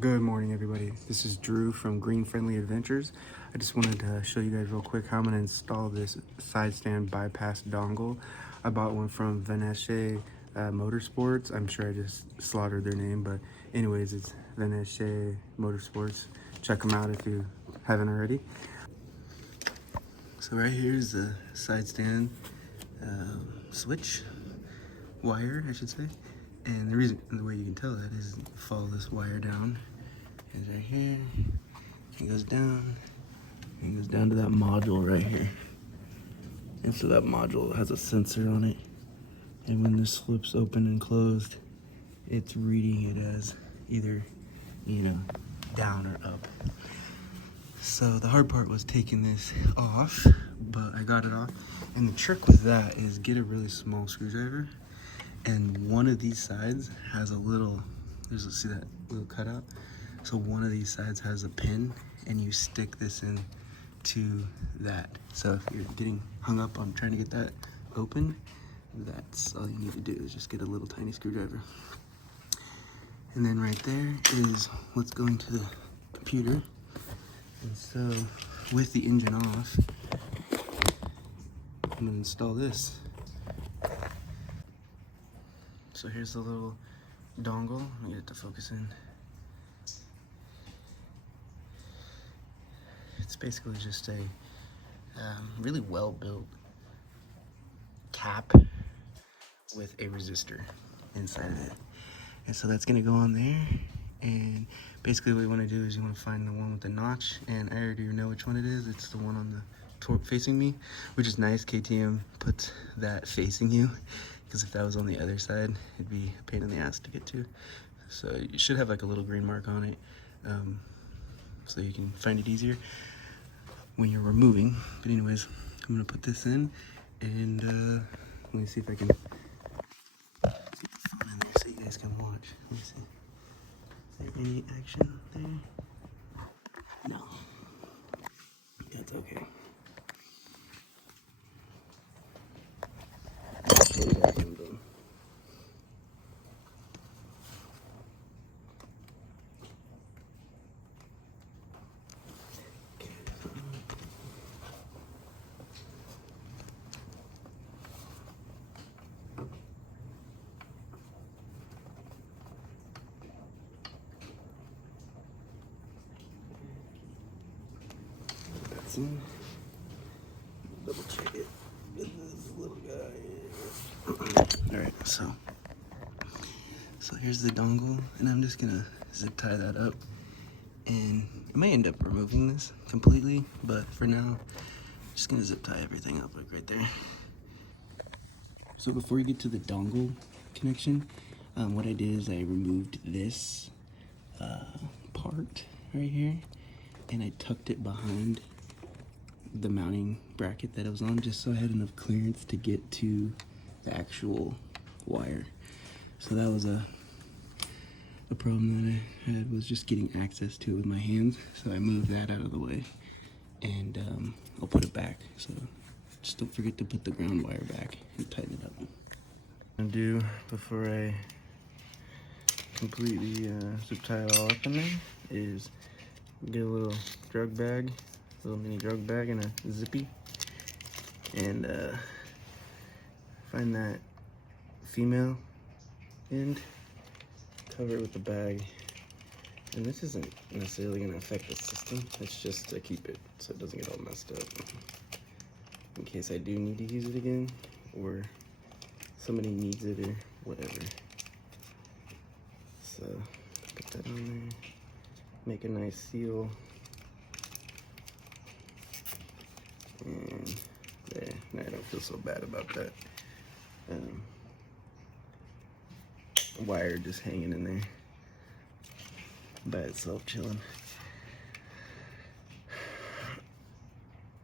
Good morning, everybody. This is Drew from Green Friendly Adventures. I just wanted to show you guys real quick how I'm going to install this side stand bypass dongle. I bought one from Veneche Motorsports. I'm sure I just slaughtered their name, but anyways, it's Veneche Motorsports. Check them out if you haven't already. So right here is the side stand switch wire, I should say. And the way you can tell that is follow this wire down. It's right here. It goes down. And it goes down to that module right here. And so that module has a sensor on it. And when this flips open and closed, it's reading it as either, down or up. So the hard part was taking this off, but I got it off. And the trick with that is get a really small screwdriver. And one of these sides has a little, see that little cutout? So one of these sides has a pin, and you stick this in to that. So if you're getting hung up on trying to get that open, that's all you need to do is just get a little tiny screwdriver. And then right there is what's going to the computer. And so with the engine off, I'm gonna install this. So here's the little dongle. Let me get it to focus in. It's basically just a really well-built cap with a resistor inside of it. And so that's gonna go on there. And basically what you wanna do is you wanna find the one with the notch, and I already know which one it is. It's the one on the torque facing me, which is nice. KTM puts that facing you, because if that was on the other side, it'd be a pain in the ass to get to. So you should have like a little green mark on it, so you can find it easier when you're removing. But anyways, I'm gonna put this in, and let me see if I can put the phone in there so you guys can watch. Let me see. Is there any action there? No. That's okay. That's in. Double check it. This little guy. Alright, so here's the dongle, and I'm just gonna zip tie that up. And I may end up removing this completely, but for now, I'm just gonna zip tie everything up like right there. So before you get to the dongle connection, what I did is I removed this part right here, and I tucked it behind the mounting bracket that it was on, just so I had enough clearance to get to the actual wire. So that was a problem that I had, was just getting access to it with my hands. So I moved that out of the way, and I'll put it back. So just don't forget to put the ground wire back and tighten it up. What I'm gonna do before I completely zip tie it all up in there is get a little drug bag, a little mini drug bag, and a zippy, and find that female end, cover it with the bag. And this isn't necessarily going to affect the system, it's just to keep it so it doesn't get all messed up in case I do need to use it again, or somebody needs it or whatever. So put that on there, make a nice seal, and there. Now I don't feel so bad about that wire just hanging in there by itself, chilling.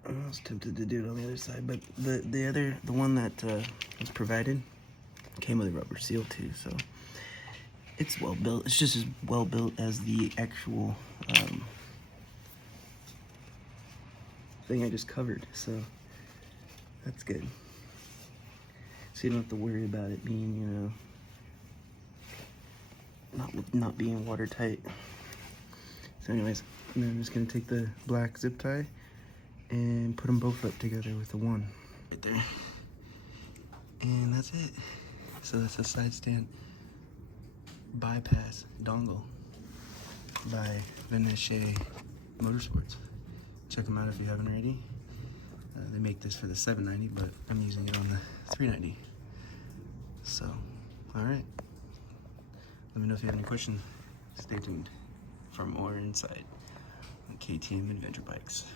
I was tempted to do it on the other side, but the one that was provided came with a rubber seal too, so it's well built. It's just as well built as the actual thing I just covered, so that's good. So you don't have to worry about it being, not being watertight. So anyways, and then I'm just gonna take the black zip tie and put them both up together with the one right there. And that's it. So that's a side stand bypass dongle by Veneche Motorsports. Check them out if you haven't already. They make this for the 790, but I'm using it on the 390. So, all right. Let me know if you have any questions. Stay tuned for more insight on KTM adventure bikes.